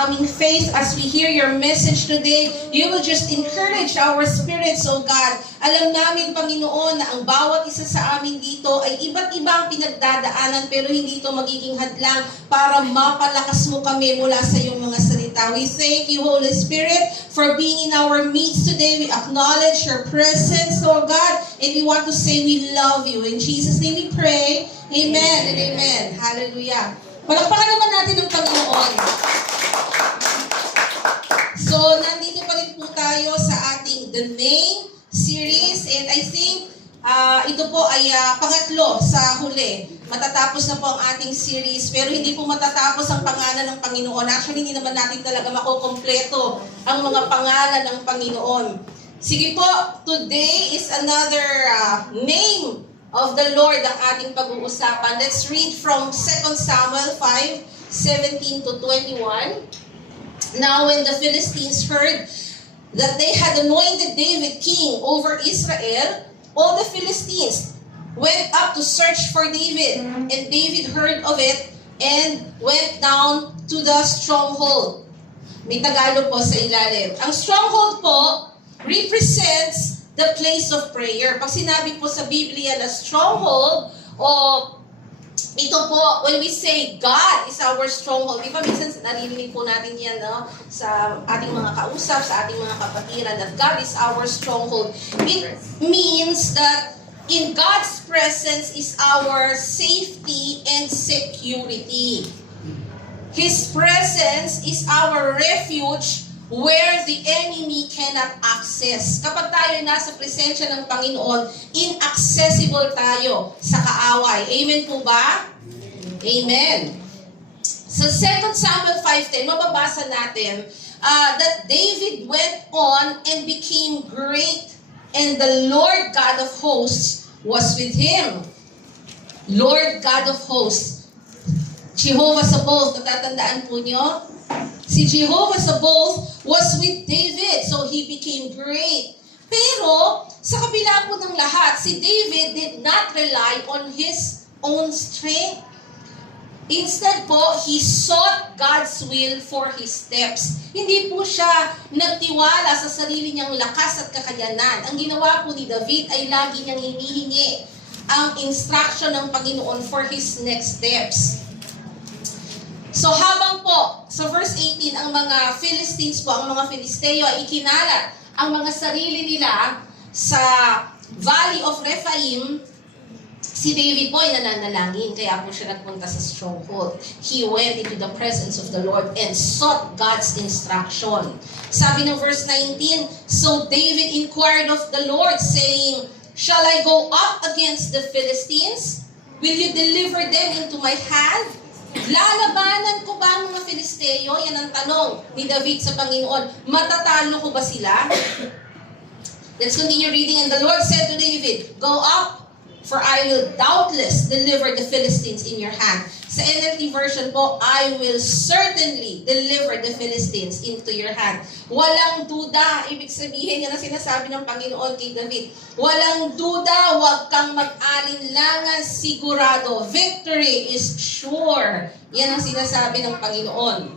aming faith as we hear your message today. You will just encourage our spirits, O God. Alam namin, Panginoon, na ang bawat isa sa amin dito ay iba't ibang pinagdadaanan, pero hindi ito magiging hadlang para mapalakas mo kami mula sa iyong mga salita. We thank you, Holy Spirit, for being in our midst today. We acknowledge your presence, Lord God, and we want to say we love you. In Jesus' name we pray. Amen and amen. Hallelujah. Palakpakan naman natin ang Panginoon. So, nandito pa rin po tayo sa ating The Name series, and I think ito po ay pangatlo sa huli. Matatapos na po ang ating series, pero hindi po matatapos ang pangalan ng Panginoon. Actually, hindi naman natin talaga makukompleto ang mga pangalan ng Panginoon. Sige po, today is another name of the Lord ang ating pag-uusapan. Let's read from 2 Samuel 5:17 to 21. Now when the Philistines heard that they had anointed David king over Israel, all the Philistines went up to search for David. And David heard of it and went down to the stronghold. May Tagalog po sa ilalim. Ang stronghold po represents the place of prayer. Pag sinabi po sa Biblia na stronghold, o ito po, when we say God is our stronghold, di ba minsan naririnig po natin yan, no? Sa ating mga kausap, sa ating mga kapatiran, that God is our stronghold. It means that in God's presence is our safety and security. His presence is our refuge where the enemy cannot access. Kapag tayo nasa presensya ng Panginoon, inaccessible tayo sa kaaway. Amen po ba? Amen. Sa 2 Samuel 5:10, mababasa natin that David went on and became great, and the Lord God of hosts was with him. Lord God of hosts. Jehovah Sabaoth, natatandaan po nyo? Si Jehovah Sabaoth was with David, so he became great. Pero, sa kabila po ng lahat, si David did not rely on his own strength. Instead po, he sought God's will for his steps. Hindi po siya nagtiwala sa sarili niyang lakas at kakayanan. Ang ginawa po ni David ay lagi niyang hinihingi ang instruction ng Panginoon for his next steps. So habang po, sa verse 18, ang mga Philistines po, ang mga Filisteo ay ikinalat ang mga sarili nila sa Valley of Rephaim, si David po ay nananalangin, kaya po siya nagpunta sa stronghold. He went into the presence of the Lord and sought God's instruction. Sabi ng verse 19, so David inquired of the Lord, saying, shall I go up against the Philistines? Will you deliver them into my hand? Lalabanan ko ba ang mga Filisteo? Yan ang tanong ni David sa Panginoon. Matatalo ko ba sila? Let's continue reading. And the Lord said to David, go up, for I will doubtless deliver the Philistines in your hand. Sa NLT version po, I will certainly deliver the Philistines into your hand. Walang duda. Ibig sabihin, yan ang sinasabi ng Panginoon kay David. Walang duda, huwag kang mag-alinlangan, sigurado. Victory is sure. Yan ang sinasabi ng Panginoon.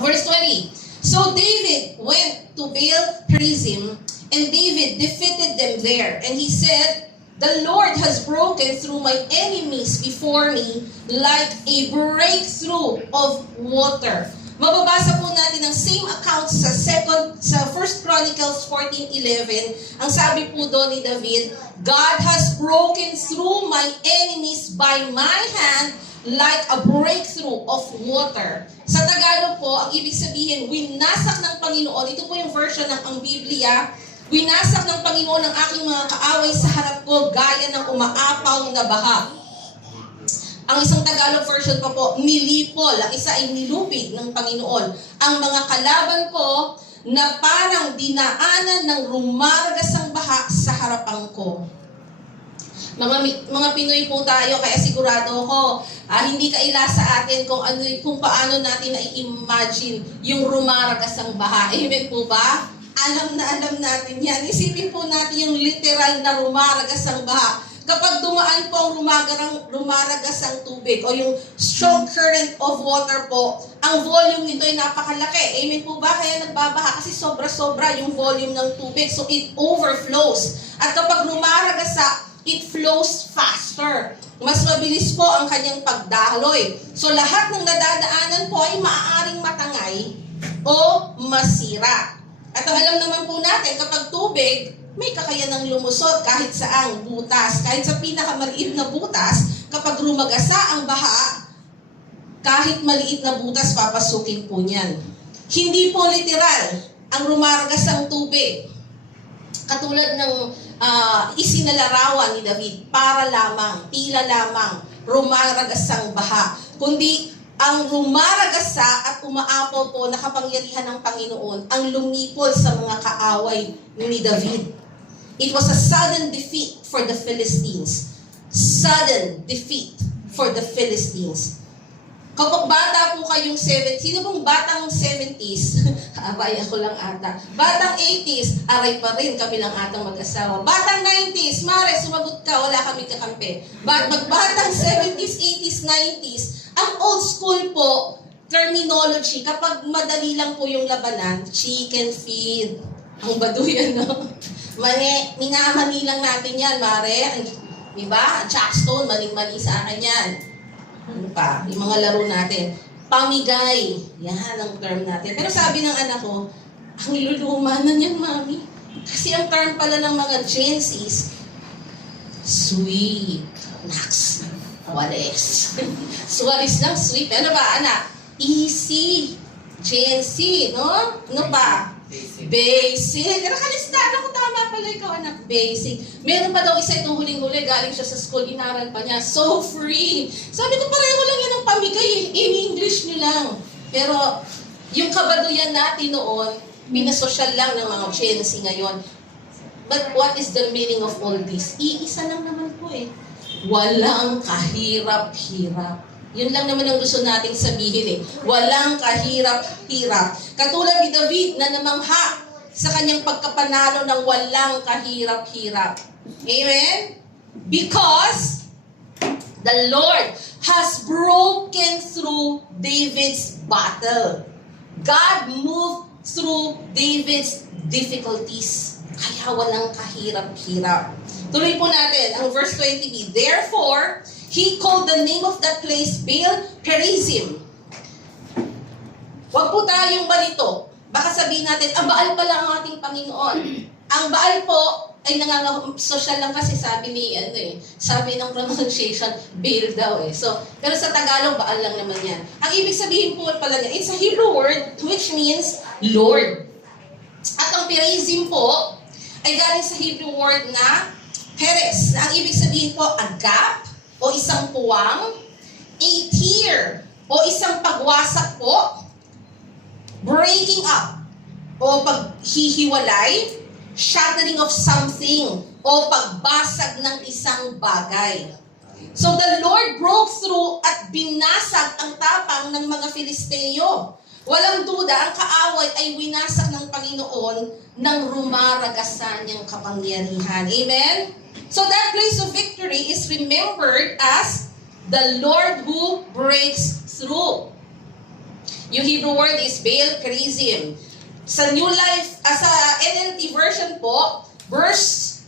Verse 20. So David went to Baal Perazim, and David defeated them there. And he said, the Lord has broken through my enemies before me like a breakthrough of water. Mababasa po natin ang same account sa 1 Chronicles 14:11. Ang sabi po doon ni David, God has broken through my enemies by my hand like a breakthrough of water. Sa Tagalog po, ang ibig sabihin, winasak ng Panginoon. Ito po yung version ng ang Biblia. Winasak ng Panginoon ang aking mga kaaway sa harap ko gaya ng umaapaw na baha. Ang isang Tagalog version pa po, nilipol. Ang isa ay nilupig ng Panginoon. Ang mga kalaban ko na parang dinaanan ng rumaragasang baha sa harapan ko. Mga Pinoy po tayo, kaya sigurado ko, hindi kaila sa atin kung paano natin na-imagine yung rumaragasang baha. Amen po ba? Alam natin yan. Isipin po natin yung literal na rumaragas ang baha. Kapag dumaan po ang rumaragas ang tubig o yung strong current of water po, Ang volume nito ay napakalaki. Amen po ba? Kaya nagbabaha kasi sobra-sobra yung volume ng tubig. So it overflows. At kapag rumaragasa, it flows faster. Mas mabilis po ang kanyang pagdaloy. So lahat ng nadadaanan po ay maaaring matangay o masira. At ang alam naman po natin, kapag tubig, may kakayanang lumusot kahit saang butas. Kahit sa pinakamaliit na butas, kapag rumagasa ang baha, kahit maliit na butas, papasukin po niyan. Hindi po literal ang rumaragas ang tubig. Katulad ng isinalarawan ni David, para lamang, tila lamang, rumaragas ang baha. Kundi ang rumaragasa at umaapaw po na kapangyarihan ng Panginoon ang lumipol sa mga kaaway ni David. It was a sudden defeat for the Philistines. Sudden defeat for the Philistines. Kapag bata po kayong 70s, sino pong batang 70s? Abay, ako lang ata. Batang 80s, aray pa rin, kami lang atang mag-asawa. Batang 90s, Mare, sumagot ka, wala kami kakampi. Batang 70s, 80s, 90s, ang old school po, terminology, kapag madali lang po yung labanan, chicken feed. Ang baduyan, no? Minamani lang natin yan, Mare. Diba? Jackstone, maling-mali sa akin yan. Ano pa? Yung mga laro natin. Pamigay. Yan ang term natin. Pero sabi ng anak ko, ang luluma na niyan, Mami. Kasi ang term pala ng mga Gen Zs, sweet. Nax. Walis. Suwalis lang, sweet. Ano ba, anak? Easy. Gen Z, no? Ano pa? Basic. Nakalistahan ako, tama pala ikaw, anak. Basic. Meron pa daw isa itong huling-huli, galing siya sa school, inaral pa niya. So free. Sabi ko, pareho lang yan ang pamigay. In English nyo lang. Pero, yung kabaduyan natin noon, pinasosyal lang ng mga Gen Z ngayon. But what is the meaning of all this? Iisa lang naman po eh. Walang kahirap-hirap. Yun lang naman ang gusto nating sabihin eh. Walang kahirap-hirap. Katulad ni David na namangha sa kanyang pagkapanalo ng walang kahirap-hirap. Amen? Because the Lord has broken through David's battle. God moved through David's difficulties. Kaya walang kahirap-hirap. Tuloy po natin ang verse 20b. Therefore, he called the name of that place Baal Perazim. Huwag po tayong balito. Baka sabihin natin, Baal pala ang ating Panginoon. Ang Baal po ay social lang kasi sabi ni sabi ng pronunciation, Baal daw eh. So, pero sa Tagalog, Baal lang naman yan. Ang ibig sabihin po pala niya, it's a Hebrew word which means Lord. At ang Perazim po ay galing sa Hebrew word na Perez. Ang ibig sabihin po, agap, o isang puwang, a tear, o isang pagwasak po, breaking up, o paghihiwalay, shattering of something, o pagbasag ng isang bagay. So the Lord broke through at binasag ang tapang ng mga Filisteo. Walang duda, ang kaaway ay winasak ng Panginoon nang rumaragasan niyang kapangyarihan. Amen? So that place of victory is remembered as the Lord who breaks through. Yung Hebrew word is Baal Perazim. Sa New Life, sa NLT version po, burst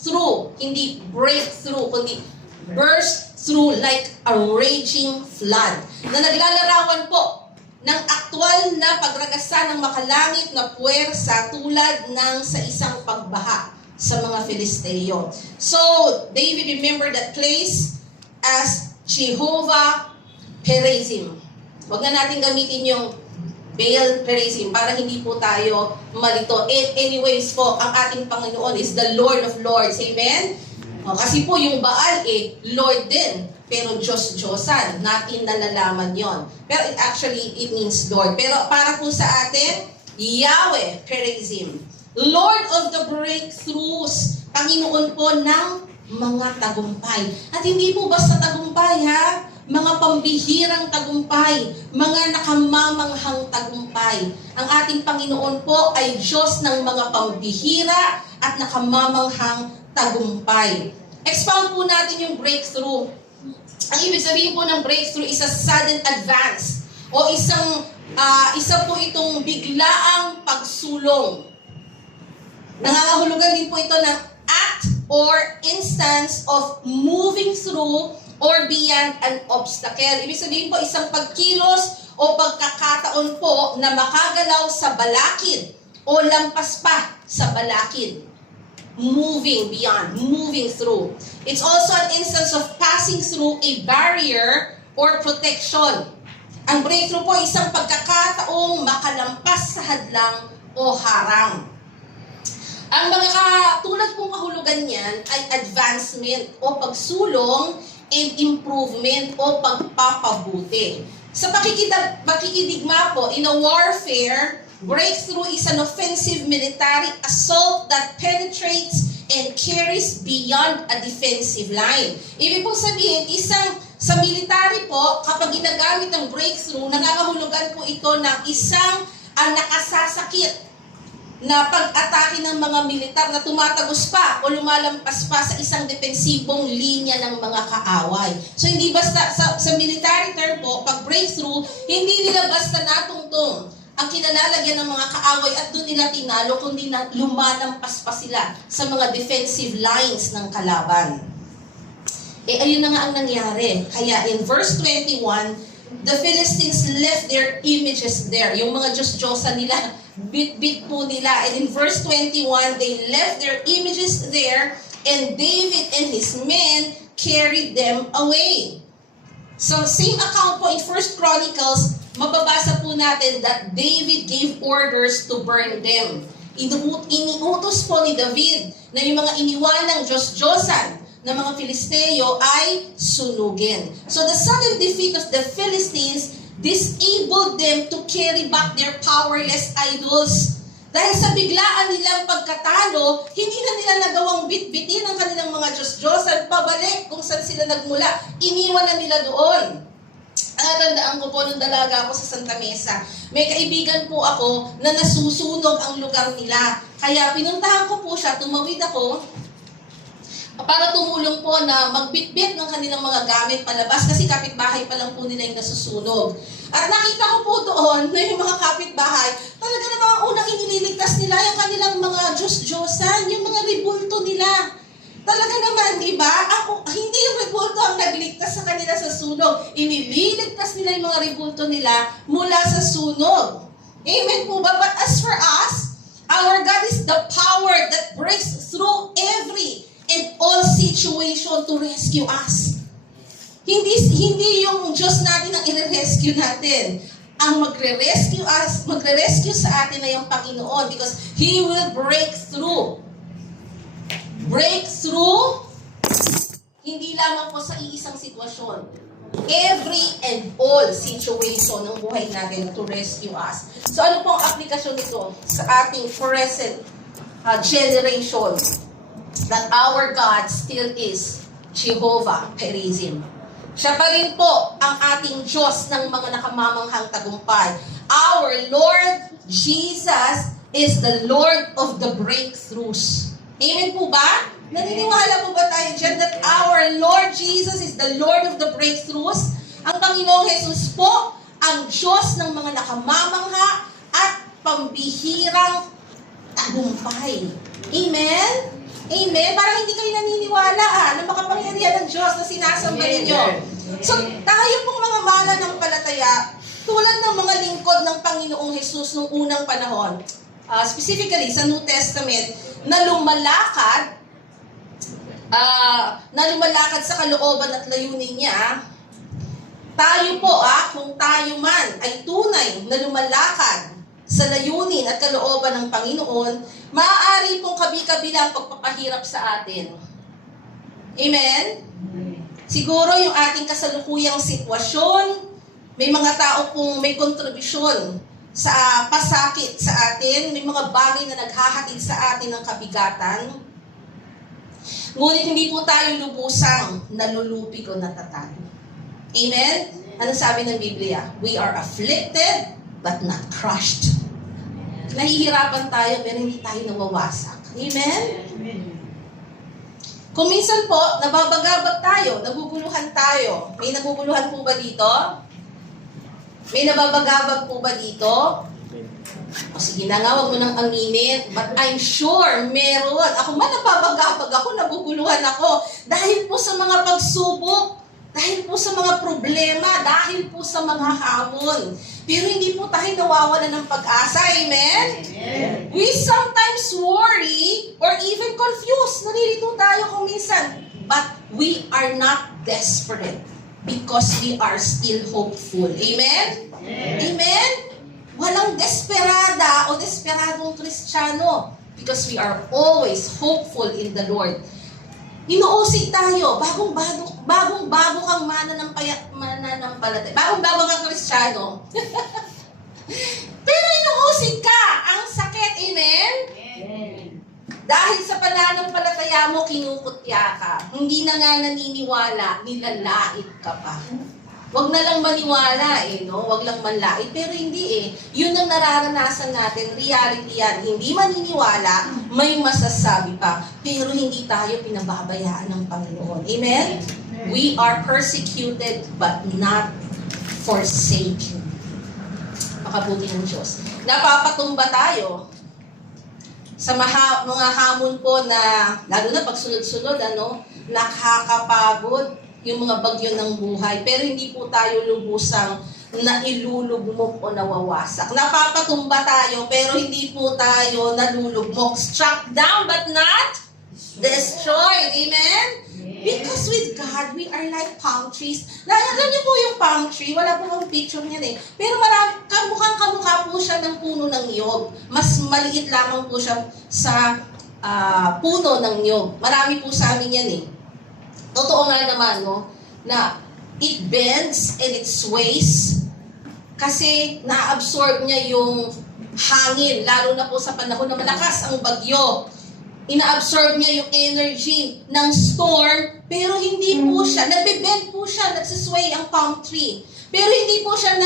through, hindi breakthrough, kundi burst through like a raging flood. Na naglalarawan po ng aktwal na pagragasa ng makalangit na puwersa tulad ng sa isang pagbaha sa mga Filisteo. So, David remembered that place as Jehovah Perazim. Huwag na natin gamitin yung Baal Perazim para hindi po tayo malito. Anyways po, ang ating Panginoon is the Lord of Lords. Amen? Kasi po yung Baal Lord din. Pero Diyos-Diyosan. Natin nalalaman yon. Pero it means Lord. Pero para po sa atin, Yahweh Perazim. Lord of the breakthroughs. Panginoon po ng mga tagumpay. At hindi po basta tagumpay ha. Mga pambihirang tagumpay. Mga nakamamanghang tagumpay. Ang ating Panginoon po ay Diyos ng mga pambihira at nakamamanghang tagumpay. Expound po natin yung breakthrough. Ang ibig sabihin po ng breakthrough is a sudden advance o isa po itong biglaang pagsulong. Nangangahulugan din po ito ng act or instance of moving through or beyond an obstacle. Ibig sabihin po, isang pagkilos o pagkakataon po na makagalaw sa balakid o lampas pa sa balakid. Moving beyond, moving through. It's also an instance of passing through a barrier or protection. Ang breakthrough po, isang pagkakataong makalampas sa hadlang o harang. Ang mga katulad pong kahulugan niyan ay advancement o pagsulong and improvement o pagpapabuti. Sa pakikidigma po, in a warfare, breakthrough is an offensive military assault that penetrates and carries beyond a defensive line. Ibig pong sabihin, sa military po, kapag ginagamit ang breakthrough, nangangahulugan po ito ng isang nakasasakit na pag-atake ng mga militar na tumatagos pa o lumalampas pa sa isang defensibong linya ng mga kaaway. So hindi basta, sa military term po, pag breakthrough, hindi nila basta natungtong ang kinalalagyan ng mga kaaway at doon nila tinalo, kundi na lumalampas pa sila sa mga defensive lines ng kalaban. Ayun na nga ang nangyari. Kaya in verse 21, the Philistines left their images there. Yung mga Diyos-Diyosa nila, bit-bit po nila. And in verse 21, they left their images there, and David and his men carried them away. So, same account po in 1 Chronicles, mababasa po natin that David gave orders to burn them. Iniutos po ni David na yung mga iniwanang Diyos-Diyosan ng mga Filisteo ay sunugin. So the sudden defeat of the Philistines disabled them to carry back their powerless idols. Dahil sa biglaan nilang pagkatalo, hindi na nila nagawang bit-bitin ang kanilang mga Diyos-Diyosan pabalik kung saan sila nagmula. Iniwan na nila doon. Natandaan ko po nung dalaga ako sa Santa Mesa, may kaibigan po ako na nasusunog ang lugar nila. Kaya pinuntahan ko po siya, tumawid ako, para tumulong po na magbitbit ng kanilang mga gamit palabas kasi kapitbahay pa lang po nila yung nasusunog. At nakita ko po doon na yung mga kapitbahay, talaga namang ang unang inililigtas nila yung kanilang mga Diyos-Diyosan, yung mga ribulto nila. Talaga naman, di ba? Hindi yung ribulto ang nagligtas sa kanila sa sunog. Inililigtas nila yung mga ribulto nila mula sa sunog. Amen po ba? But as for us, our God is the power that breaks through every and all situation to rescue us. Hindi yung Diyos natin ang i-rescue natin. Ang magre-rescue sa atin ay ang Panginoon because He will break through. Break through, hindi lamang po sa iisang sitwasyon. Every and all situation ng buhay natin to rescue us. So ano pong aplikasyon nito sa ating present generation? That our God still is Jehovah Perizim. Siya pa rin po ang ating Diyos ng mga nakamamanghang tagumpay. Our Lord Jesus is the Lord of the breakthroughs. Amen po ba? Naniniwala po ba tayo dyan that our Lord Jesus is the Lord of the breakthroughs? Ang Panginoong Jesus po, ang Diyos ng mga nakamamangha at pambihirang tagumpay. Amen? Amen? Parang hindi kayo naniniwala na makapangyarihan ng Diyos na sinasamba ninyo. So, tayo pong mga mananampalataya, tulad ng mga lingkod ng Panginoong Jesus noong unang panahon, specifically sa New Testament, na lumalakad sa kalooban at layunin niya, tayo po, kung tayo man ay tunay na lumalakad sa layunin at kalooban ng Panginoon, maaari pong kabi-kabilang pagpapahirap sa atin. Amen? Siguro yung ating kasalukuyang sitwasyon, may mga tao pong may kontribusyon sa pasakit sa atin, may mga bagay na naghahatid sa atin ng kabigatan. Ngunit hindi po tayo lubusang nalulupig o natatalo. Amen? Ano sabi ng Biblia? We are afflicted but not crushed. Nahihirapan tayo pero hindi tayo nawawasak. Amen? Kung minsan po, nababagabag tayo, naguguluhan tayo. May naguguluhan po ba dito? May nababagabag po ba dito? O sige na nga, huwag mo nang aminin. But I'm sure meron. Ako man nababagabag ako, nabuguluhan ako. Dahil po sa mga pagsubok, dahil po sa mga problema, dahil po sa mga hamon. Pero hindi po tayo nawawala ng pag-asa. Amen? Amen. We sometimes worry or even confused. Nalilito tayo kung minsan. But we are not desperate because we are still hopeful. Amen? Amen? Walang desperada o desperadong Kristiyano because we are always hopeful in the Lord. Inuusig tayo, bagong-bago kang mananampalataya. Bagong-bago kang Kristiyano. Pero inuusig ka ang sakit, amen? Dahil sa pananampalataya mo, kinukutya ka. Hindi na nga naniniwala, nilalait ka pa. Huwag na lang maniwala no? Huwag lang manlait. Pero hindi Yun ang nararanasan natin, reality yan. Hindi maniniwala, may masasabi pa. Pero hindi tayo pinababayaan ng Panginoon. Amen? We are persecuted but not forsaken. Makabuti ng Diyos. Napapatumba tayo sa mga hamon po na, lalo na pag sunod-sunod, nakakapagod yung mga bagyo ng buhay. Pero hindi po tayo lubusang nailulugmok o nawawasak. Napapatumba tayo, pero hindi po tayo nalulugmok. Struck down but not destroyed. Amen? Because with God, we are like palm trees. Alam niyo po yung palm tree, wala po akong picture niyan Pero kamukha po siya ng puno ng niyog. Mas maliit lamang po siya sa puno ng niyog. Marami po sa amin yan Totoo nga naman, na it bends and it sways kasi na-absorb niya yung hangin, lalo na po sa panahon na malakas ang bagyo. Ina-absorb niya yung energy ng storm, pero hindi po siya, nagbe-bend po siya, nagsisway ang palm tree. Pero hindi po siya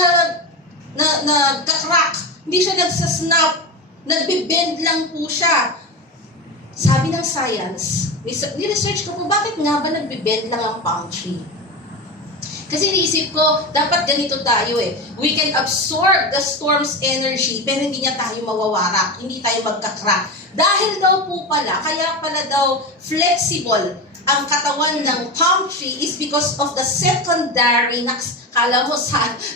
nagka-crack, hindi siya nagsasnap, nagbe-bend lang po siya. Sabi ng science, ni-research ko po, bakit nga ba nagbe-bend lang ang palm tree? Kasi iniisip ko, dapat ganito tayo We can absorb the storm's energy, pero hindi niya tayo mawawarak, hindi tayo magka-crack. Dahil daw po pala, kaya pala daw flexible ang katawan ng palm tree is because of the secondary, kala mo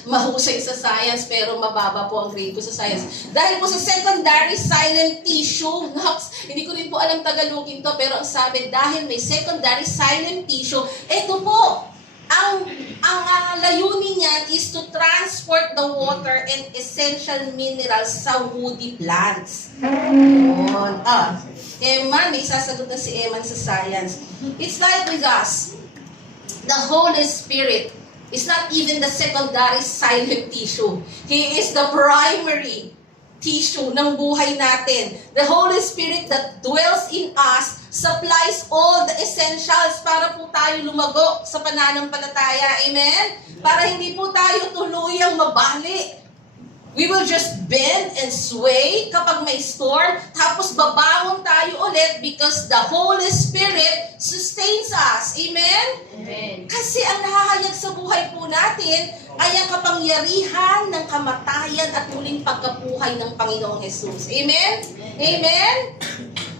mahusay sa science, pero mababa po ang grade ko sa science. Dahil po sa secondary silent tissue, hindi ko rin po alam Tagalogin to, pero ang sabi, dahil may secondary silent tissue, eto po, ang layunin niyan is to transport the water and essential minerals sa woody plants. Yun. Eman, may sasagot na si Eman sa science. It's like with us, the Holy Spirit is not even the secondary silent tissue. He is the primary tissue ng buhay natin. The Holy Spirit that dwells in us supplies all the essentials para po tayo lumago sa pananampalataya. Amen? Para hindi po tayo tuluyang mabali. We will just bend and sway kapag may storm, tapos babangon tayo ulit because the Holy Spirit sustains us. Amen? Amen. Kasi ang nahahayag sa buhay po natin ay ang kapangyarihan ng kamatayan at muling pagkabuhay ng Panginoong Jesus. Amen? Amen?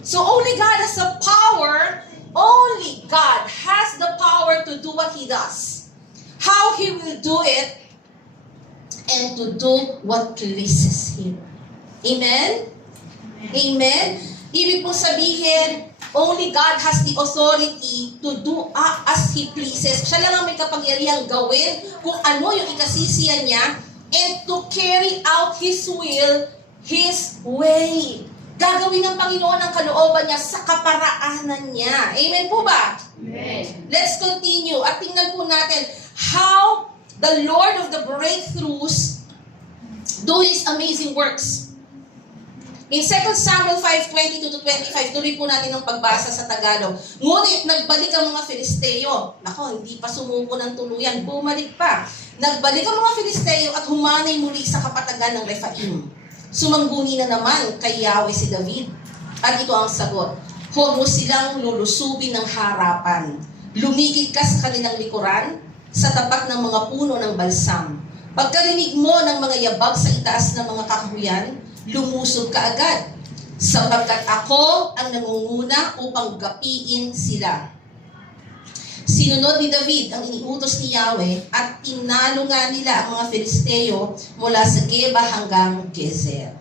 So only God has the power, only God has the power to do what He does. How He will do it, and to do what pleases Him. Amen? Amen? Ibig pong sabihin, only God has the authority to do as He pleases. Siya lang ang may kapangyarihang gawin kung ano yung ikasisiyan niya and to carry out His will, His way. Gagawin ng Panginoon ang kalooban niya sa kaparaanan niya. Amen po ba? Amen. Let's continue. At tingnan po natin how the Lord of the breakthroughs do His amazing works. In 2 Samuel 5:22-25, tuloy po natin ang pagbasa sa Tagalog. Ngunit nagbalik ang mga Filisteo. Nako, hindi pa sumuko ng tuluyan. Bumalik pa. Nagbalik ang mga Filisteo at humanay muli sa kapatagan ng Rephaim. Sumangguni na naman kay Yahweh si David. At ito ang sagot. Huwag mo silang lulusubin ng harapan. Lumigid ka sa kanilang likuran, sa tapat ng mga puno ng balsam. Pagkarinig mo ng mga yabag sa itaas ng mga kahuyan, lumusob ka agad, sapagkat ako ang nangunguna upang gapiin sila. Sinunod ni David ang iniutos ni Yahweh at tinalo nga nila ang mga Filisteo mula sa Geba hanggang Gezer.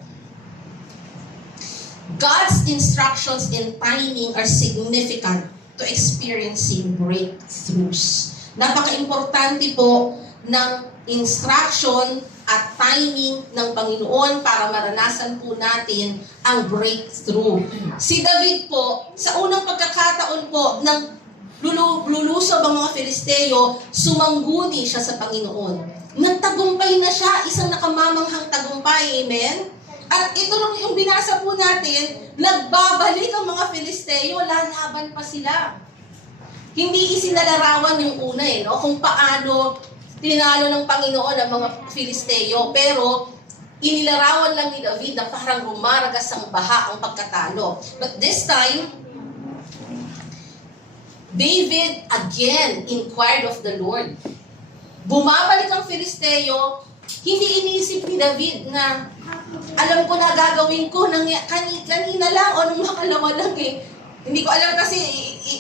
God's instructions and timing are significant to experiencing breakthroughs. Napaka-importante po ng instruction at timing ng Panginoon para maranasan po natin ang breakthrough. Si David po, sa unang pagkakataon po ng lulusob ang mga Filisteo, sumangguni siya sa Panginoon. Nagtagumpay na siya, isang nakamamanghang tagumpay, amen? At ito lang yung binasa po natin, nagbabalik ang mga Filisteo, lalaban pa sila. Hindi isinalarawan yung una no? Kung paano tinalo ng Panginoon ang mga Filisteo, pero inilarawan lang ni David na parang rumaragas ang baha ang pagkatalo. But this time, David again inquired of the Lord. Bumabalik ang Filisteo, hindi iniisip ni David na alam ko na gagawin ko kanina lang o nung makalawa lang eh. Hindi ko alam kasi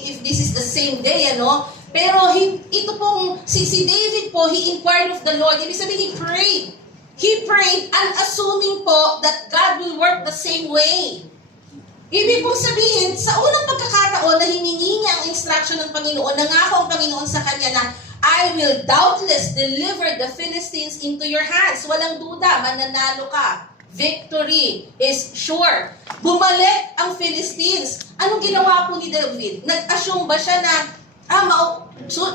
if this is the same day, ano? Pero ito pong, si David po, he inquired of the Lord. Ibig sabihin, he prayed. He prayed and assuming po that God will work the same way. Ibig pong sabihin, sa unang pagkakataon na hiningi niya ang instruction ng Panginoon, nangako ang Panginoon sa kanya na, I will doubtless deliver the Philistines into your hands. Walang duda, mananalo ka. Victory is sure. Bumalik ang Philistines. Anong ginawa po ni David? Nag-assume ba siya na,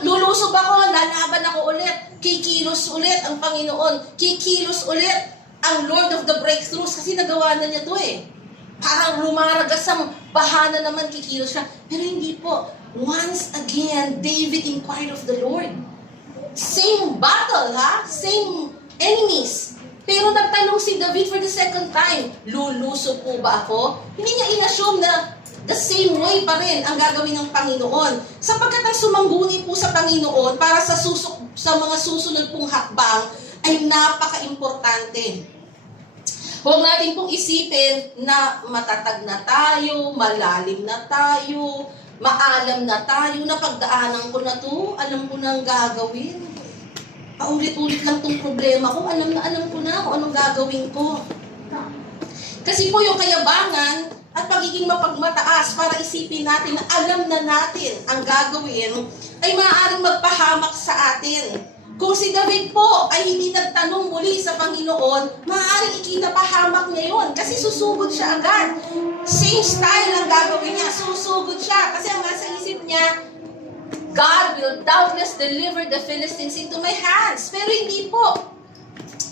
lulusob ako, lalaban ako ulit, kikilos ulit ang Panginoon, kikilos ulit ang Lord of the Breakthroughs, kasi nagawa na niya to eh. Parang lumaragas ang bahana naman, kikilos siya. Pero hindi po. Once again, David inquired of the Lord. Same battle, ha? Same enemies. Pero nagtanong si David for the second time, lulusob po ba ako? Hindi niya inassume na the same way pa rin ang gagawin ng Panginoon. Sapagkat ang sumangguni po sa Panginoon para sa mga susunod pong hakbang ay napaka-importante. Huwag natin pong isipin na matatag na tayo, malalim na tayo, maalam na tayo, napagdaanan ko na to, alam ko na ang gagawin. Paulit-ulit lang tong problema ko, alam ko na kung anong gagawin ko. Kasi po yung kayabangan at pagiging mapagmataas para isipin natin na alam na natin ang gagawin ay maaaring magpahamak sa atin. Kung si David po ay hindi nagtanong muli sa Panginoon, maaaring ikinapahamak niya yun kasi susugod siya agad. Same style ang gagawin niya, susugod siya kasi ang nasa isip niya, God will doubtless deliver the Philistines into my hands. Pero hindi po.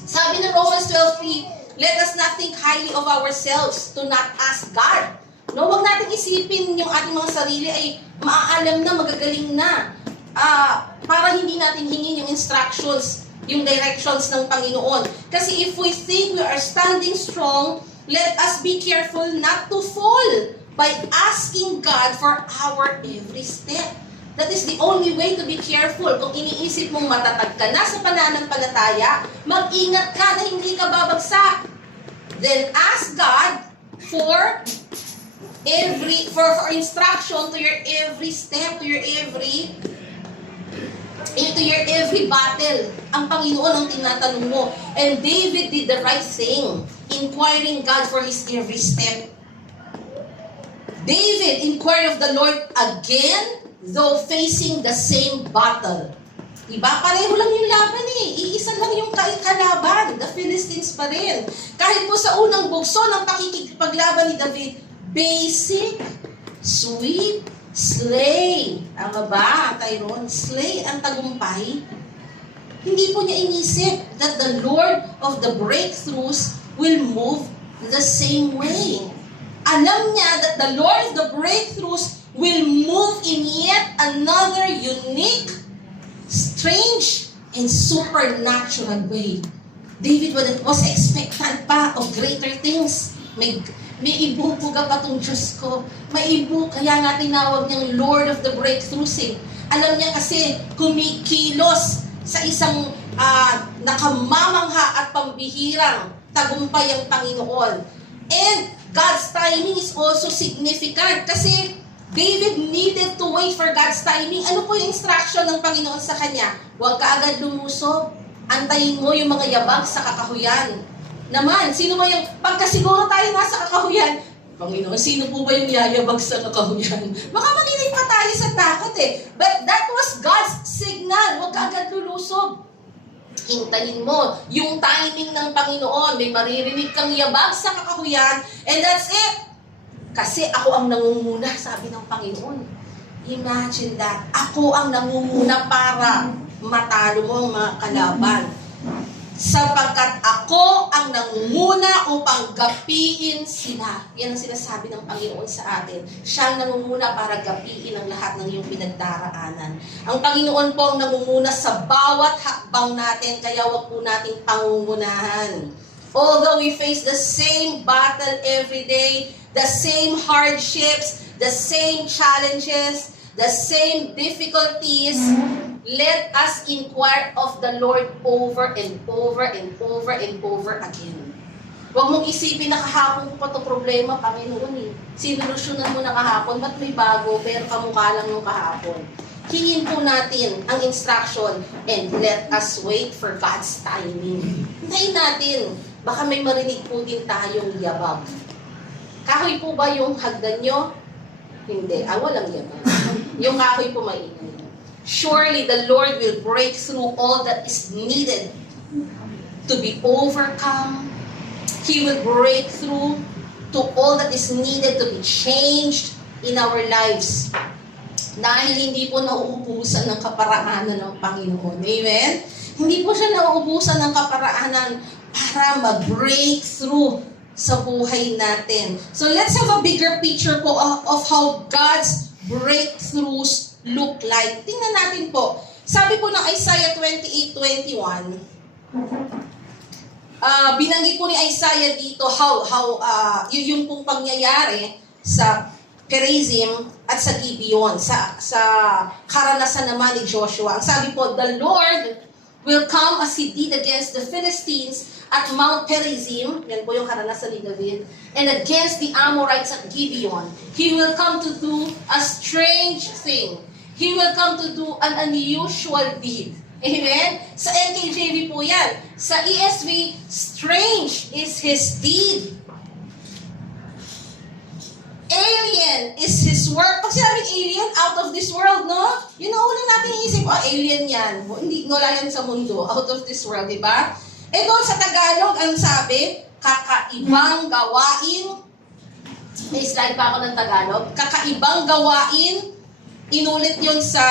Sabi ng Romans 12:3, let us not think highly of ourselves to not ask God. No, huwag natin isipin yung ating mga sarili ay maaalam na, magagaling na. Para hindi natin hingin yung instructions, yung directions ng Panginoon. Kasi if we think we are standing strong, let us be careful not to fall by asking God for our every step. That is the only way to be careful. Kung iniisip mong matatag ka na sa pananampalataya, mag-ingat ka na hindi ka babagsak. Then ask God for instruction to your every step, to your every battle. Ang Panginoon ang tinatanong mo. And David did the right thing, inquiring God for his every step. David inquired of the Lord again, though facing the same battle. Diba? Pareho lang yung laban eh. Iisa lang yung kalaban. The Philistines pa rin. Kahit po sa unang bukso ng pakikipaglaban ni David, basic, sweep, slay. Tama ba, Tyrone? Slay ang tagumpay. Hindi po niya inisip that the Lord of the breakthroughs will move the same way. Alam niya that the Lord of the breakthroughs will move in yet another unique, strange, and supernatural way. David was expectant pa of greater things. May ibubuga pa tong Diyos ko. Kaya nga tinawag niyang Lord of the Breakthroughs eh. Alam niya kasi kumikilos sa isang nakamamangha at pambihirang tagumpay ang Panginoon. And God's timing is also significant kasi David needed to wait for God's timing. Ano po yung instruction ng Panginoon sa kanya? Huwag ka agad lumusob. Antayin mo yung mga yabag sa kakahuyan. Naman, sino ba yung, pagkasiguro tayo nasa kakahuyan, Panginoon, sino po ba yung yayabag sa kakahuyan? Baka makinig pa tayo sa takot eh. But that was God's signal. Huwag ka agad lulusob. Hintayin mo yung timing ng Panginoon. May maririnig kang yabag sa kakahuyan, and that's it. Kasi ako ang nangunguna, sabi ng Panginoon. Imagine that. Ako ang nangunguna para matalo mo ang mga kalaban. Sapagkat ako ang nangunguna upang gapiin sila. Yan ang sinasabi ng Panginoon sa atin. Siya ang nangunguna para gapiin ang lahat ng iyong pinagdaraanan. Ang Panginoon po ang nangunguna sa bawat hakbang natin, kaya wag po nating pangungunahan. Although we face the same battle every day, the same hardships, the same challenges, the same difficulties, let us inquire of the Lord over and over and over and over again. Huwag mong isipin na kahapon ko pa ito problema, Panginoon eh. Sinolusyonan mo na kahapon, ba't may bago, pero kamukha lang yung kahapon. Hingin po natin ang instruction and let us wait for God's timing. Hintayin natin. Baka may marinig po din tayong yabag. Kahoy po ba yung hagdan nyo? Hindi. Walang yabag. Yung kahoy po maingay. Surely the Lord will break through all that is needed to be overcome. He will break through to all that is needed to be changed in our lives. Dahil hindi po nauubusan ng kaparaanan ng Panginoon. Amen? Hindi po siya nauubusan ng kaparaanan para mag-break through sa buhay natin. So let's have a bigger picture po of how God's breakthroughs look like. Tingnan natin po. Sabi po ng Isaiah 28:21, binanggit po ni Isaiah dito yung pong pangyayari sa Perizim at sa Gibeon, sa karanasan naman ni Joshua. Ang sabi po, the Lord will come as He did against the Philistines at Mount Perizim, yan po yung karanasan ni David, and against the Amorites at Gibeon. He will come to do a strange thing. He will come to do an unusual deed. Amen? Sa NKJV po yan. Sa ESV, strange is His deed. Alien is His work. Pag sinabing alien, out of this world, no? Yun ang una natin iisip, alien yan. Hindi, wala yan sa mundo. Out of this world, di ba? Eh doon sa Tagalog, ang sabi, kakaibang gawain. May slide pa ako ng Tagalog. Kakaibang gawain. Inulit yun sa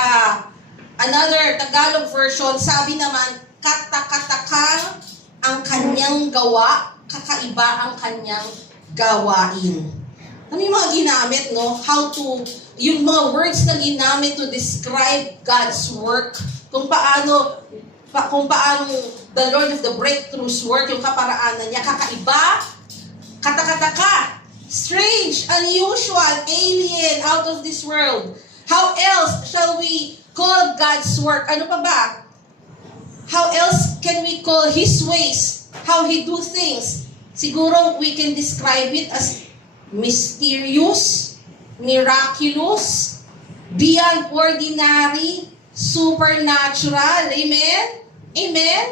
another Tagalog version. Sabi naman, katakataka ang kanyang gawa. Kakaiba ang kanyang gawain. Ano yung mga ginamit, no? Yung mga words na ginamit to describe God's work. Kung paano the Lord of the breakthroughs work, yung kaparaanan niya, kakaiba, katakataka, strange, unusual, alien, out of this world. How else shall we call God's work? Ano pa ba? How else can we call His ways? How He do things? Siguro we can describe it as mysterious, miraculous, beyond ordinary, supernatural. Amen? Amen?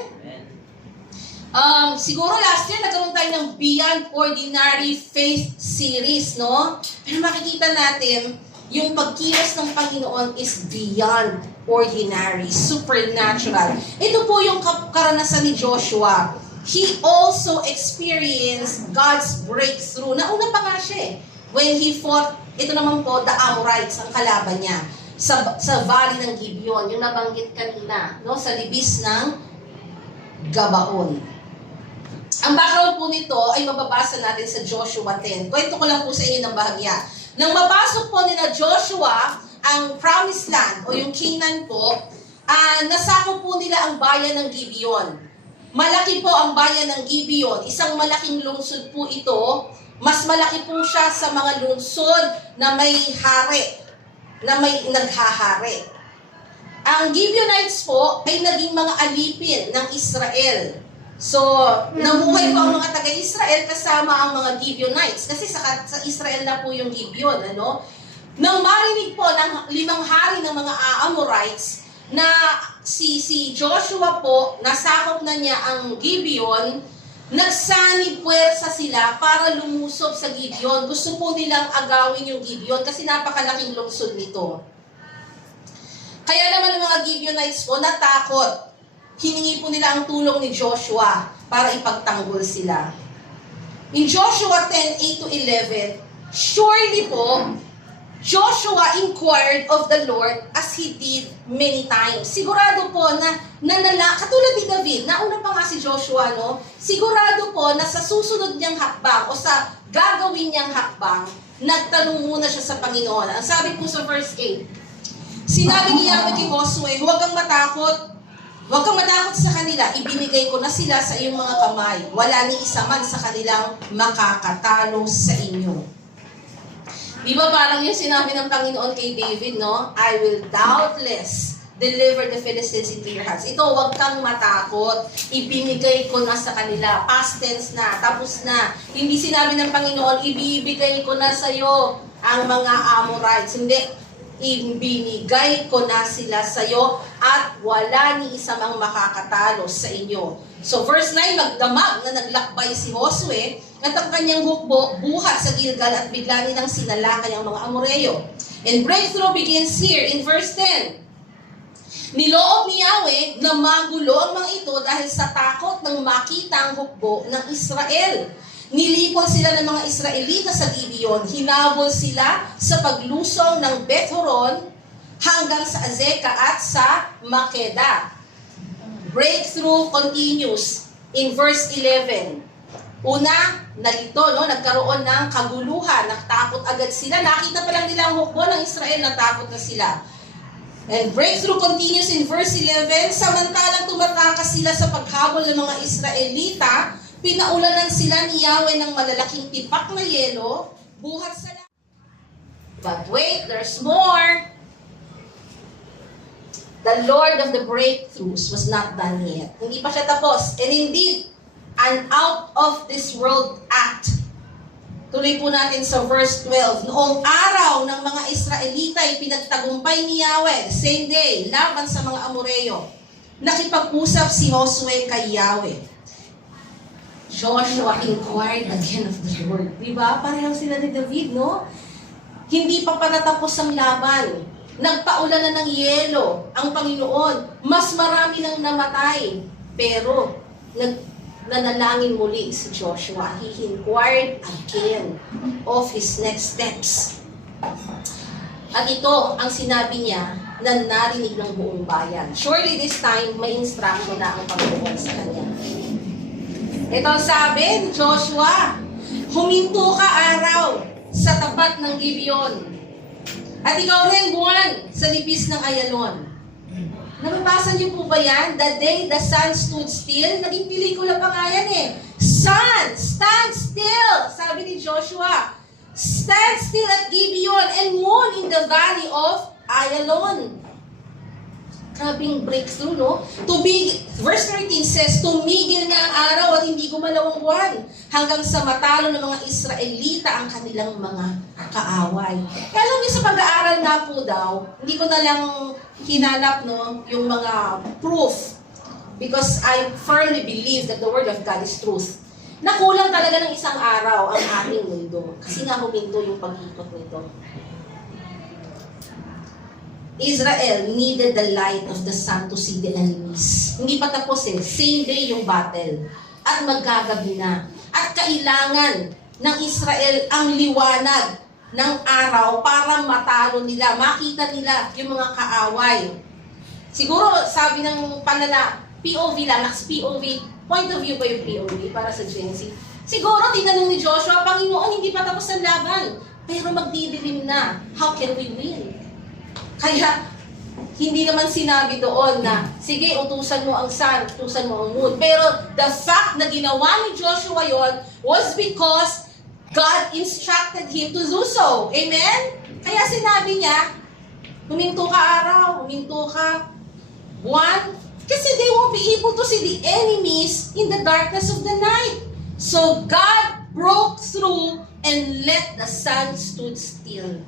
Siguro last year nagkaroon tayo ng Beyond Ordinary Faith series, no? Pero makikita natin, yung pagkilos ng Panginoon is beyond ordinary, supernatural. Ito po yung karanasan ni Joshua. He also experienced God's breakthrough. Nauna pa nga siya when he fought, ito naman po, the Amorites, ang kalaban niya, sa valley ng Gibeon, yung nabanggit kanina, no, sa libis ng Gabaon. Ang background po nito ay mababasa natin sa Joshua 10. Kwento ko lang po sa inyo ng bahagya. Nang mapasok po nila Joshua ang Promised Land o yung Canaan po, nasako po nila ang bayan ng Gibeon. Malaki po ang bayan ng Gibeon. Isang malaking lungsod po ito. Mas malaki po siya sa mga lungsod na may hari, na may naghahari. Ang Gibeonites po ay naging mga alipin ng Israel. So, namuhay po ang mga taga-Israel kasama ang mga Gibeonites. Kasi sa Israel na po yung Gibeon, ano? Nang marinig po ng 5 hari ng mga Amorites na si Joshua po, nasakop na niya ang Gibeon, nagsanib puwersa sila para lumusob sa Gibeon. Gusto po nilang agawin yung Gibeon kasi napakalaking lungsod nito. Kaya naman ang mga Gibeonites po natakot. Hiningi po nila ang tulong ni Joshua para ipagtanggol sila. In Joshua 10:8-11, surely po, Joshua inquired of the Lord as he did many times. Sigurado po na katulad ni David, nauna pa nga si Joshua, no? Sigurado po na sa susunod niyang hakbang o sa gagawin niyang hakbang, nagtanong muna siya sa Panginoon. Ang sabi po sa verse 8, sinabi ni Yahweh kay Josue, huwag kang matakot sa kanila, ibinigay ko na sila sa iyong mga kamay. Wala ni isa man sa kanilang makakatalo sa inyo. Di ba parang yung sinabi ng Panginoon kay David, no? I will doubtless deliver the Philistines into your hands. Ito, huwag kang matakot. Ibinigay ko na sa kanila. Past tense na. Tapos na. Hindi sinabi ng Panginoon, ibibigay ko na sa iyo ang mga Amorites. Hindi. Ibinigay ko na sila sa iyo at wala ni isa mang makakatalo sa inyo. So verse 9, magdamag na naglakbay si Josue at ang kanyang hukbo buhat sa Gilgal at bigla nilang sinalakay ang mga Amoreyo. And breakthrough begins here in verse 10. Niloob ni Yahweh na magulo ang mga ito dahil sa takot ng makita ang hukbo ng Israel. Nilipon sila ng mga Israelita sa Gibeon. Hinabol sila sa paglusong ng Beth-horon hanggang sa Azekah at sa Makeda. Breakthrough continues in verse 11. Una, nalito, no? Nagkaroon ng kaguluhan, natakot agad sila. Nakita pa lang nila ang hukbo ng Israel, natakot na sila. And breakthrough continues in verse 11. Samantalang tumatakas sila sa paghabol ng mga Israelita, pinaulanan sila ni Yahweh ng malalaking tipak na yelo, buhat sa langit. But wait, there's more. The Lord of the breakthroughs was not done yet. Hindi pa siya tapos. And indeed, an out of this world act. Tuloy po natin sa verse 12. Noong araw ng mga Israelita ay pinagtagumpay ni Yahweh, same day, laban sa mga Amoreyo. Nakipag-usap si Josue kay Yahweh. Joshua inquired again of the Lord. Diba? Parehong sila ni David, no? Hindi pa patatapos ang laban. Nagpaulan na ng yelo ang Panginoon. Mas marami nang namatay. Pero, nanalangin muli si Joshua. He inquired again of his next steps. At ito ang sinabi niya na narinig ng buong bayan. Surely this time, may instruction na ang Panginoon sa kanya. Ito ang sabi ni Joshua, huminto ka araw sa tapat ng Gibeon. At ikaw rin buwan sa libis ng Ayalon. Nababasa niyo po ba yan? The day the sun stood still. Naging pelikula pa nga yan eh. Sun, stand still. Sabi ni Joshua, stand still at Gibeon and moon in the valley of Ayalon. Grabing breakthrough, no? Verse 13 says, tumigil na ang araw at hindi gumalaw ang buwan hanggang sa matalo ng mga Israelita ang kanilang mga kaaway. Kaya alam niyo sa pag-aaral na po daw, hindi ko na lang hinanap, no, yung mga proof. Because I firmly believe that the Word of God is truth. Nakulang talaga ng isang araw ang ating mundo. Kasi nga huminto yung pag-ikot nito. Israel needed the light of the sun to see the enemies. Hindi pa tapos eh. Same day yung battle. At magkagabi na. At kailangan ng Israel ang liwanag ng araw para matalo nila. Makita nila yung mga kaaway. Siguro sabi ng POV lang, POV, point of view ba yung POV para sa Gen Z? Siguro tinanong ni Joshua, Panginoon, hindi pa tapos ang laban. Pero magdidilim na. How can we win? Kaya, hindi naman sinabi doon na, sige, utusan mo ang sun, utusan mo ang moon. Pero, the fact na ginawa ni Joshua yon was because God instructed him to do so. Amen? Kaya sinabi niya, huminto ka araw, huminto ka One, kasi they won't be able to see the enemies in the darkness of the night. So God broke through and let the sun stood still.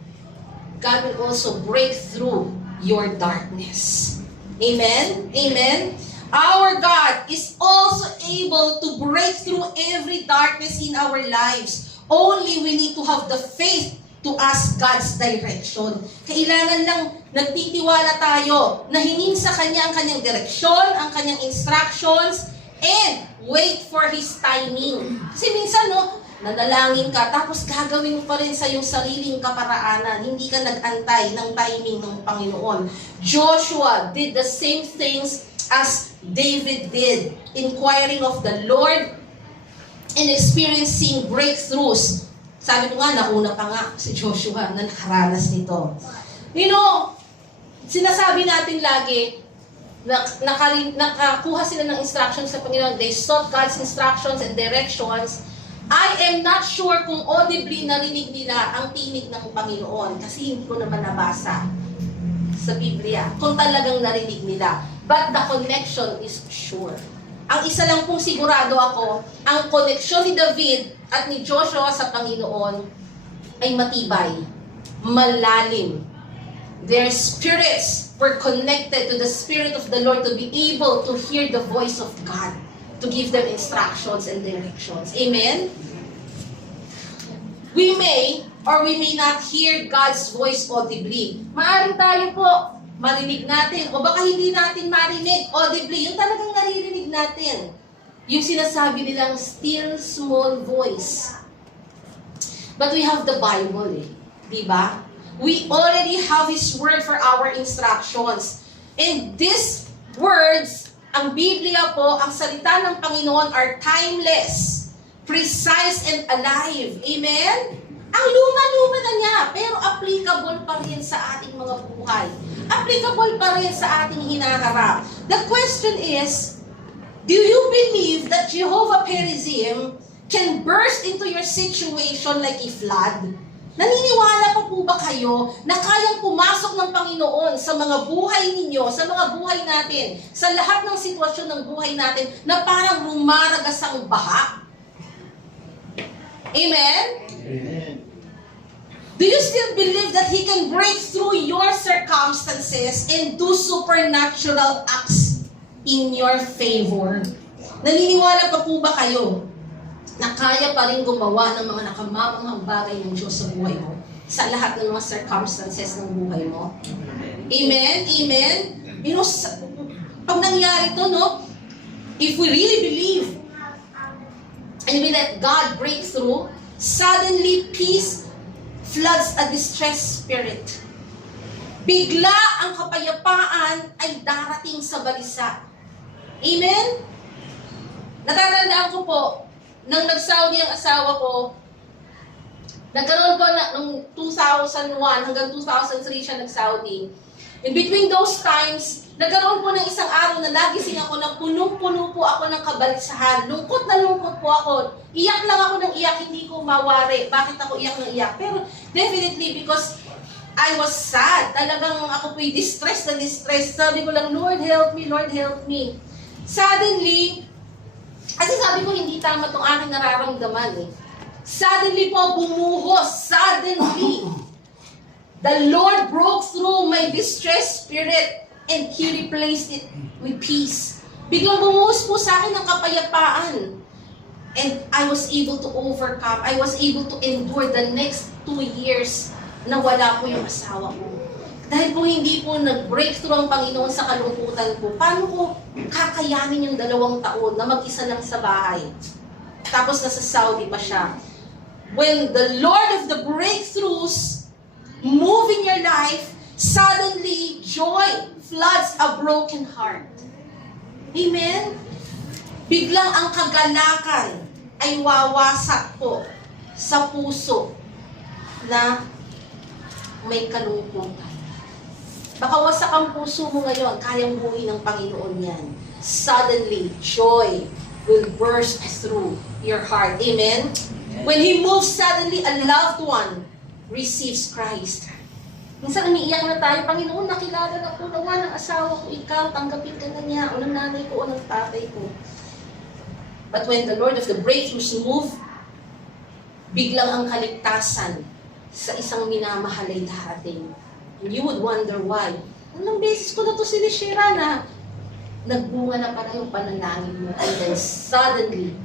God will also break through your darkness. Amen? Amen? Our God is also able to break through every darkness in our lives. Only we need to have the faith to ask God's direction. Kailangan lang nagtitiwala tayo na hingin sa Kanya ang Kanyang direksyon, ang Kanyang instructions, and wait for His timing. Kasi minsan, nanalangin ka, tapos gagawin mo pa rin sa iyong sariling kaparaanan. Hindi ka nag-antay ng timing ng Panginoon. Joshua did the same things as David did, inquiring of the Lord and experiencing breakthroughs. Sabi ko nga, nauna pa nga si Joshua na nakaranas nito. Sinasabi natin lagi, nakakuha sila ng instructions sa Panginoon. They sought God's instructions and directions. I am not sure kung audibly narinig nila ang tinig ng Panginoon kasi hindi ko naman nabasa sa Biblia kung talagang narinig nila. But the connection is sure. Ang isa lang pong sigurado ako, ang koneksyon ni David at ni Joshua sa Panginoon ay matibay, malalim. Their spirits were connected to the Spirit of the Lord to be able to hear the voice of God, to give them instructions and directions. Amen? We may or we may not hear God's voice audibly. Maaring tayo po, marinig natin, o baka hindi natin marinig audibly, yung talagang naririnig natin. Yung sinasabi nilang still small voice. But we have the Bible, di ba? We already have His Word for our instructions. And these words, ang Biblia po, ang salita ng Panginoon are timeless, precise, and alive. Amen? Ang luma-luma na niya, pero applicable pa rin sa ating mga buhay. Applicable pa rin sa ating hinaharap. The question is, do you believe that Jehovah Perizim can burst into your situation like a flood? Naniniwala pa po ba kayo na kayang pumasok ng Panginoon sa mga buhay ninyo, sa mga buhay natin, sa lahat ng sitwasyon ng buhay natin na parang rumaragas ang baha? Amen? Amen. Do you still believe that He can break through your circumstances and do supernatural acts in your favor? Naniniwala pa po ba kayo na kaya pa rin gumawa ng mga nakamamanghang bagay ng Diyos sa buhay mo, sa lahat ng mga circumstances ng buhay mo? Amen? Amen? Pag nangyari to, if we really believe and we let God break through, suddenly peace floods a distressed spirit. Bigla ang kapayapaan ay darating sa balisa. Amen? Natatandaan ko po, nang nag-Saudi ang asawa ko, nagkaroon ko noong 2001 hanggang 2003 siya nag-Saudi. In between those times, nagkaroon po ng isang araw na nagising ako na punong-puno po ako ng kabalisahan. Lungkot na lungkot po ako. Iyak lang ako ng iyak, hindi ko mawari. Bakit ako iyak ng iyak? Pero definitely because I was sad. Talagang ako po'y distressed na distressed. Sabi ko lang, Lord help me, Lord help me. Suddenly, kasi sabi ko, hindi tama itong aking nararamdaman Suddenly po, bumuhos. Suddenly, the Lord broke through my distressed spirit and He replaced it with peace. Biglang bumuhos po sa akin ng kapayapaan. And I was able to overcome. I was able to endure the next 2 years na wala po yung asawa ko. Dahil po hindi po nag-breakthrough ang Panginoon sa kalungkutan ko, paano ko kakayanin yung 2 taon na mag-isa lang sa bahay? Tapos nasa Saudi pa siya. When the Lord of the breakthroughs move in your life, suddenly joy floods a broken heart. Amen? Biglang ang kagalakan ay wawasak po sa puso na may kalungkutan. Baka wasak ang puso mo ngayon, kayang buuin ng Panginoon yan. Suddenly, joy will burst through your heart. Amen? When He moves, suddenly a loved one receives Christ. Minsan umiiyak na tayo, Panginoon, nakilala na po nawa ng asawa ko, ikaw, tanggapin ka na niya, o ng nanay ko, o ng tatay ko. But when the Lord of the breakthroughs move, biglang ang kaligtasan sa isang minamahal ay darating. And you would wonder why. Anong beses ko na to sinishira na nagbunga na pala yung panalangin mo. And then suddenly,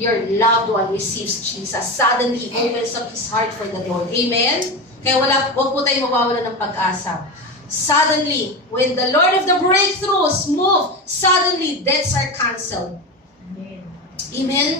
your loved one receives Jesus. Suddenly, he opens up his heart for the Lord. Amen? Kaya huwag po tayo mawawala ng pag-asa. Suddenly, when the Lord of the breakthroughs move, suddenly, debts are canceled. Amen. Amen?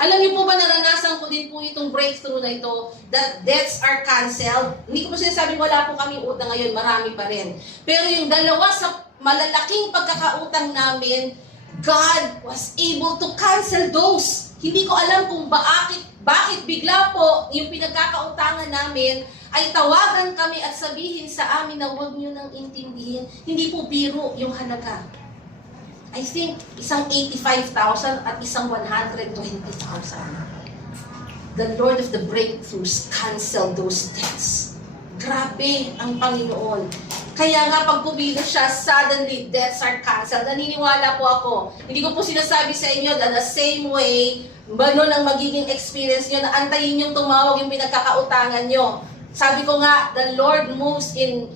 Alam niyo po ba, naranasan ko din po itong breakthrough na ito, that debts are canceled. Hindi ko po sinasabi, wala po kami utang ngayon, marami pa rin. Pero yung dalawa sa malalaking pagkakautang namin, God was able to cancel those. Hindi ko alam kung bakit bigla po yung pinagkakautangan namin ay tawagan kami at sabihin sa amin na huwag niyo nang intindihin. Hindi po biro yung halaga. I think isang 85,000 at isang 120,000. The Lord of the breakthroughs canceled those debts. Grabe ang Panginoon. Kaya nga pag kumilos siya, suddenly debts are canceled. Naniniwala po ako. Hindi ko po sinasabi sa inyo that the same way, ganun ang magiging experience nyo na antayin yung tumawag yung pinagkakautangan nyo. Sabi ko nga, the Lord moves in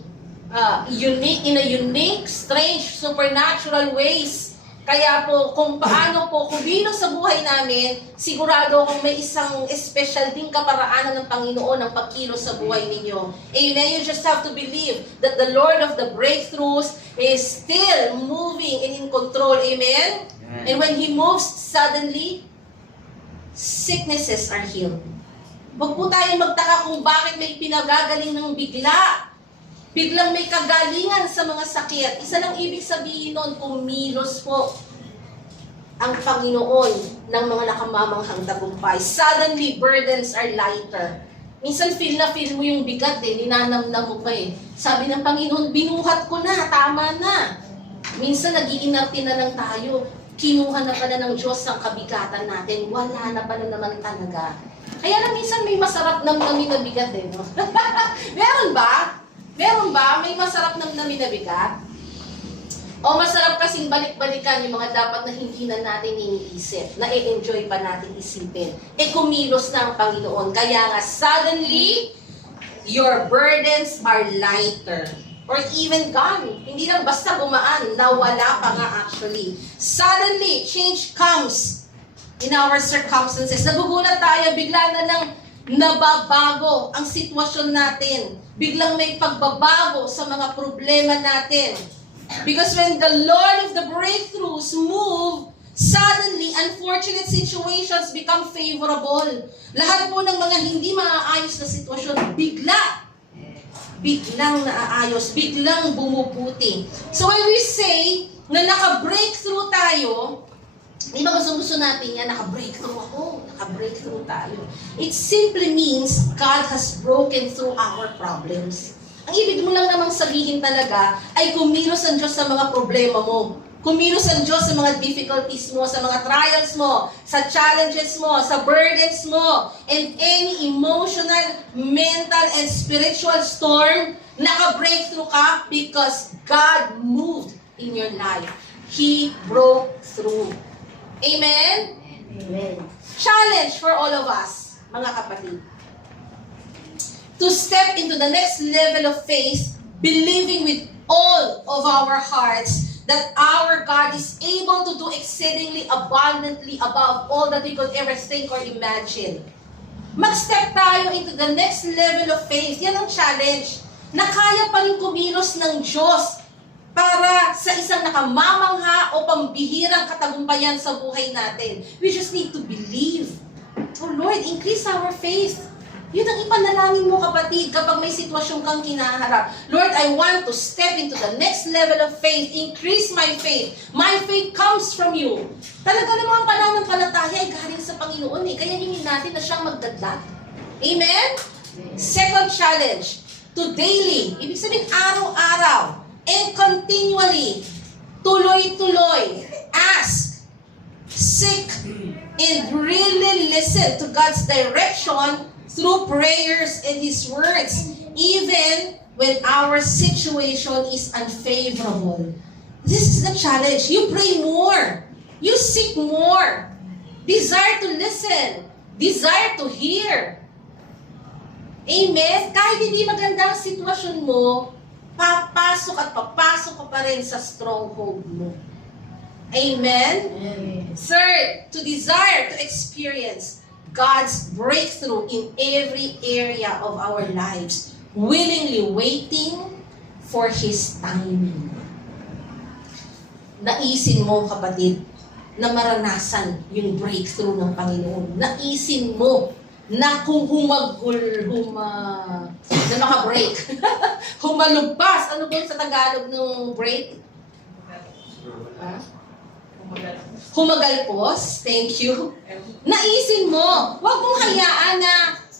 a unique, strange, supernatural ways. Kaya po, kung paano po kumilos sa buhay namin, sigurado kung may isang special din kaparaanan ng Panginoon ang pagkilos sa buhay ninyo. Amen? You just have to believe that the Lord of the breakthroughs is still moving and in control. Amen? And when He moves, suddenly, sicknesses are healed. Huwag po tayo magtaka kung bakit may pinagagaling ng bigla. Biglang may kagalingan sa mga sakit. Isa lang ibig sabihin nun, kumilos po ang Panginoon ng mga nakamamanghang tagumpay. Suddenly, burdens are lighter. Minsan feel mo yung bigat ninanamnam mo pa eh. Sabi ng Panginoon, binuhat ko na, tama na. Minsan nagiinarte na lang tayo. Kinuha na pala ng Diyos ang kabigatan natin. Wala na pala naman talaga. Kaya lang minsan may masarap namnamin na bigat eh. No? Meron ba? Meron ba? May masarap namnamin na bigat? O masarap kasing balik-balikan yung mga dapat na hindi na natin iniisip, na i-enjoy pa natin isipin. E kumilos na ang Panginoon. Kaya nga, suddenly, your burdens are lighter. Or even gone. Hindi lang basta gumaan, nawala pa nga actually. Suddenly, change comes in our circumstances. Nagugulat tayo, bigla na lang nababago ang sitwasyon natin. Biglang may pagbabago sa mga problema natin. Because when the Lord of the breakthroughs move, suddenly, unfortunate situations become favorable. Lahat po ng mga hindi maaayos na sitwasyon, biglang naaayos, biglang bumubuti. So when we say na naka-breakthrough tayo, di ba gusto natin yan, naka-breakthrough ako, naka-breakthrough tayo. It simply means God has broken through our problems. Ang ibig mo lang namang sabihin talaga ay kumilos ang Diyos sa mga problema mo. Kumilos ang Diyos sa mga difficulties mo, sa mga trials mo, sa challenges mo, sa burdens mo, and any emotional, mental, and spiritual storm, naka-breakthrough ka because God moved in your life. He broke through. Amen? Amen. Challenge for all of us, mga kapatid. To step into the next level of faith, believing with all of our hearts that our God is able to do exceedingly abundantly above all that we could ever think or imagine. Mag-step tayo into the next level of faith. Yan ang challenge. Na kaya pa rin kumilos ng Diyos para sa isang nakamamangha o pambihirang katagumpayan sa buhay natin. We just need to believe. Oh Lord, increase our faith. Yun ang ipanalangin mo, kapatid, kapag may sitwasyon kang kinaharap. Lord, I want to step into the next level of faith. Increase my faith. My faith comes from you. Talaga namang pananampalataya ay galing sa Panginoon eh. Kaya hingin natin na siyang magdadlag. Amen? Second challenge, to daily, ibig sabihin araw-araw, and continually, tuloy-tuloy, ask, seek, and really listen to God's direction through prayers and His words. even when our situation is unfavorable. This is the challenge. You pray more. You seek more. Desire to listen. Desire to hear. Amen? Kahit hindi maganda ang sitwasyon mo, papasok at papasok ka pa rin sa stronghold mo. Amen? Third, to desire to experience God's breakthrough in every area of our lives, willingly waiting for His timing. Naisin mo, kapatid, na maranasan yung breakthrough ng Panginoon. Naisin mo na kung na naka-break. Humalugpas. Ano ba yung sa Tagalog ng break? Humagalpos. Thank you. Naisin mo. Huwag mong hayaan na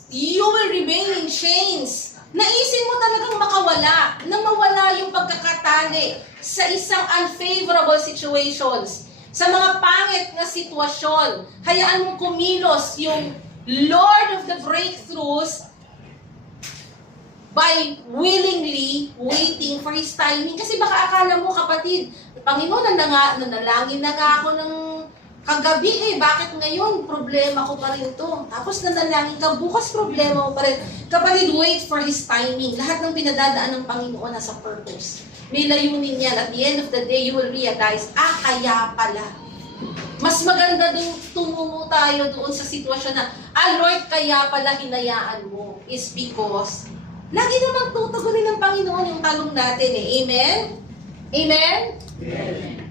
you will remain in chains. Naisin mo talagang makawala, na mawala yung pagkakatali sa isang unfavorable situations, sa mga pangit na sitwasyon. Hayaan mong kumilos yung Lord of the breakthroughs by willingly waiting for His timing. Kasi baka akala mo, kapatid, Panginoon, nanalangin na nga ako ng kagabi bakit ngayon? Problema ko pa rin to. Tapos nanalangin ka, bukas problema mo pa rin. Kapatid, wait for His timing. Lahat ng pinadadaan ng Panginoon nasa purpose. May layunin yan. At the end of the day, you will realize, kaya pala. Mas maganda dun tumungo tayo doon sa sitwasyon na, Lord, kaya pala hinayaan mo. Is because, lagi namang tutugunin ng Panginoon yung talong natin Amen? Amen? Amen.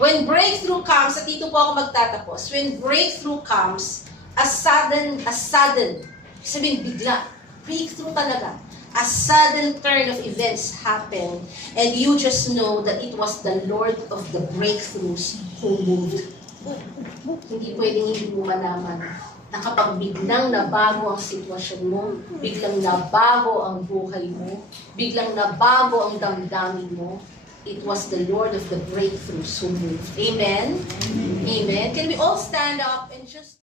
When breakthrough comes, at dito po ako magtatapos, when breakthrough comes, a sudden, sabihin bigla, breakthrough talaga, a sudden turn of events happen, and you just know that it was the Lord of the breakthroughs who moved. Hindi pwedeng hindi mo malaman na kapag biglang nabago ang sitwasyon mo, biglang nabago ang buhay mo, biglang nabago ang damdamin mo, it was the Lord of the breakthroughs who moved. Amen? Amen. Can we all stand up and just